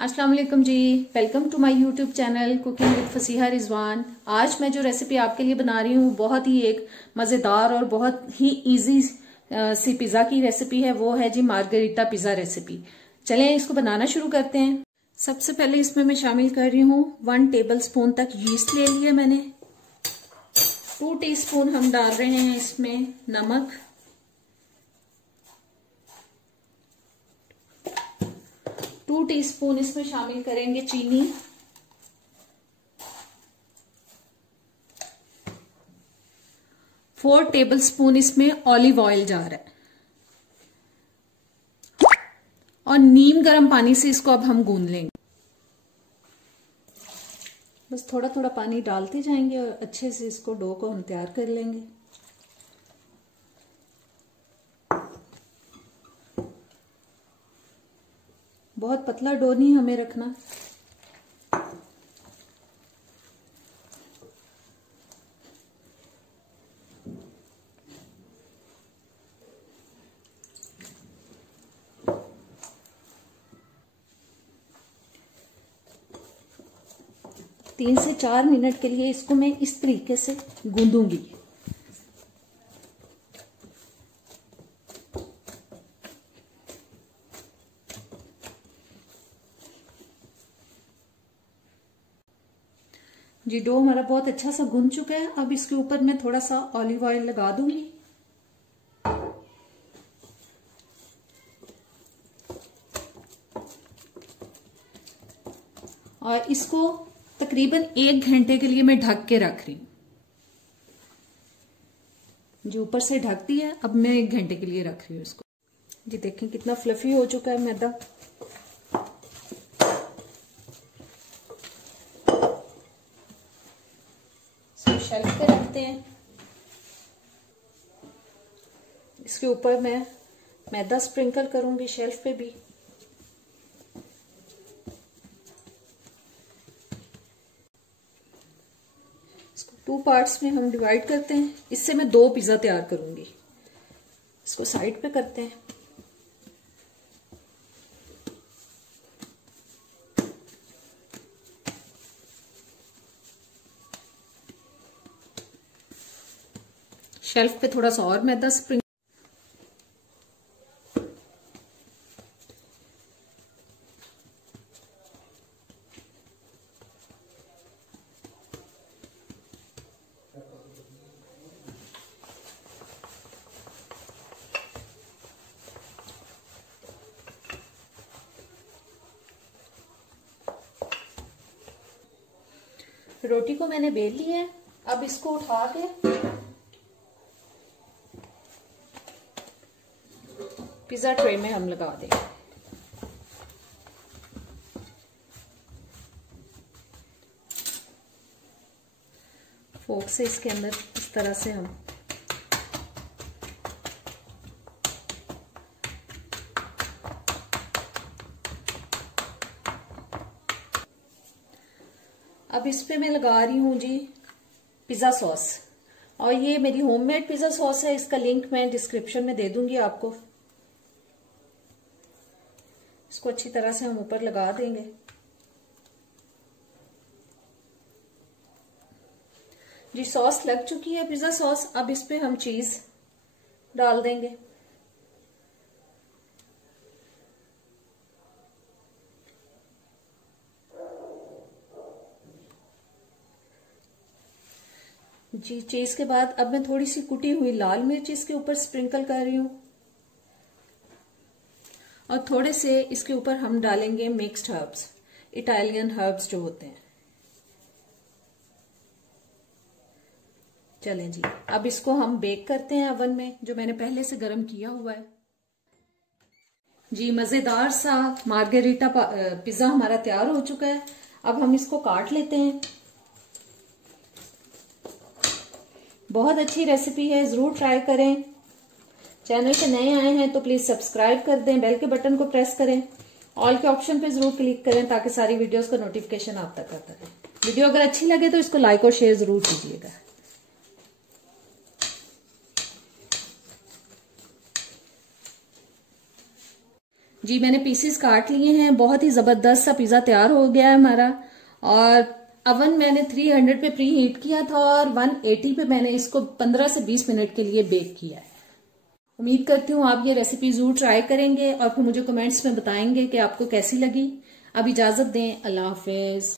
अस्सलाम वालेकुम जी। Welcome to my YouTube channel cooking with Fasiha Rizwan. आज मैं जो रेसिपी आपके लिए बना रही हूँ बहुत ही एक मज़ेदार और बहुत ही इजी सी पिज़्ज़ा की रेसिपी है। वो है जी मार्गरीटा पिज़्ज़ा रेसिपी। चलें इसको बनाना शुरू करते हैं। सबसे पहले इसमें मैं शामिल कर रही हूँ 1 टेबलस्पून तक यीस्ट ले लिया मैंने। 2 टीस्पून हम डाल रहे हैं इसमें नमक, 2 टीस्पून इसमें शामिल करेंगे चीनी, 4 टेबलस्पून इसमें ऑलिव ऑयल जा रहा है और नीम गर्म पानी से इसको अब हम गूंद लेंगे। बस थोड़ा थोड़ा पानी डालते जाएंगे और अच्छे से इसको डो को हम तैयार कर लेंगे। बहुत पतला डो नहीं हमें रखना। तीन से 4 मिनट के लिए इसको मैं इस तरीके से गूंदूंगी। जी डो हमारा बहुत अच्छा सा गूंद चुका है। अब इसके ऊपर मैं थोड़ा सा ऑलिव ऑयल लगा दूंगी और इसको तकरीबन 1 घंटे के लिए मैं ढक के रख रही हूं। जो ऊपर से ढक दिया, अब मैं 1 घंटे के लिए रख रही हूँ इसको। जी देखें कितना फ्लफी हो चुका है मैदा। शेल्फ पे रखते हैं। इसके ऊपर मैं मैदा स्प्रिंकल करूंगी शेल्फ पे भी। इसको 2 पार्ट्स में हम डिवाइड करते हैं। इससे मैं 2 पिज्जा तैयार करूंगी। इसको साइड पे करते हैं। शेल्फ पे थोड़ा सा और मैदा स्प्रिंग रोटी को मैंने बेल ली है। अब इसको उठा के पिज्जा ट्रे में हम लगा देंगे। फोर्क से इसके अंदर इस तरह से हम अब इस पे मैं लगा रही हूं जी पिज्जा सॉस। और ये मेरी होममेड पिज्जा सॉस है। इसका लिंक मैं डिस्क्रिप्शन में दे दूंगी आपको। इसको अच्छी तरह से हम ऊपर लगा देंगे। जी सॉस लग चुकी है पिज्जा सॉस। अब इस पे हम चीज डाल देंगे। जी चीज के बाद अब मैं थोड़ी सी कुटी हुई लाल मिर्च इसके ऊपर स्प्रिंकल कर रही हूं और थोड़े से इसके ऊपर हम डालेंगे मिक्स्ड हर्ब्स, इटालियन हर्ब्स जो होते हैं। चलें जी अब इसको हम बेक करते हैं अवन में, जो मैंने पहले से गर्म किया हुआ है। जी मजेदार सा मार्गरीटा पिज्जा हमारा तैयार हो चुका है। अब हम इसको काट लेते हैं। बहुत अच्छी रेसिपी है, जरूर ट्राई करें। चैनल पे नए आए हैं तो प्लीज सब्सक्राइब कर दें, बेल के बटन को प्रेस करें, ऑल के ऑप्शन पे जरूर क्लिक करें ताकि सारी वीडियोस का नोटिफिकेशन आप तक आता रहे। वीडियो अगर अच्छी लगे तो इसको लाइक और शेयर जरूर कीजिएगा। जी मैंने पीसेस काट लिए हैं। बहुत ही जबरदस्त सा पिज्जा तैयार हो गया है हमारा। और अवन मैंने 300 पे प्री हीट किया था और 180 पे मैंने इसको 15 से 20 मिनट के लिए बेक किया है। उम्मीद करती हूँ आप ये रेसिपी जरूर ट्राई करेंगे और फिर मुझे कमेंट्स में बताएंगे कि आपको कैसी लगी। अब इजाजत दें, अल्लाह हाफिज।